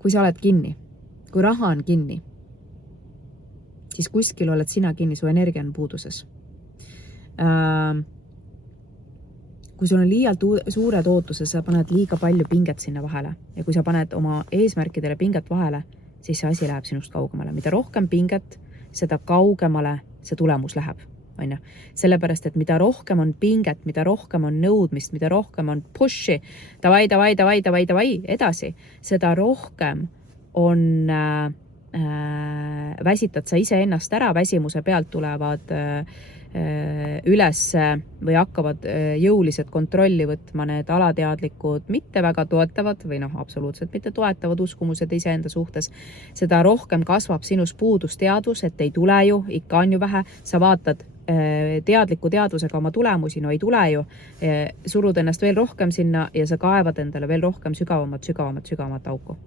kui sa oled kinni, kui raha on kinni, siis kuskil oled sina kinni, su energia on puuduses. Kui sul on liialt suured ootused, sa paned liiga palju pinget sinna vahele ja kui sa paned oma eesmärkidele pinget vahele, siis see asi läheb sinust kaugemale. Mida rohkem pinget, seda kaugemale see tulemus läheb. Sellepärast, et mida rohkem on pinget, mida rohkem on nõudmist, mida rohkem on pushi, davai, edasi, seda rohkem on väsitad sa ise ennast ära, väsimuse pealt tulevad üles või hakkavad jõuliselt kontrolli võtma need alateadlikud, mitte väga toetavad või absoluutselt mitte toetavad uskumused iseenda suhtes. Seda rohkem kasvab sinus puudusteadvus, et ei tule ju, ikka on ju vähe, sa vaatad teadliku teadvusega oma tulemusi, no ei tule ju, surud ennast veel rohkem sinna ja sa kaevad endale veel rohkem sügavamat auku.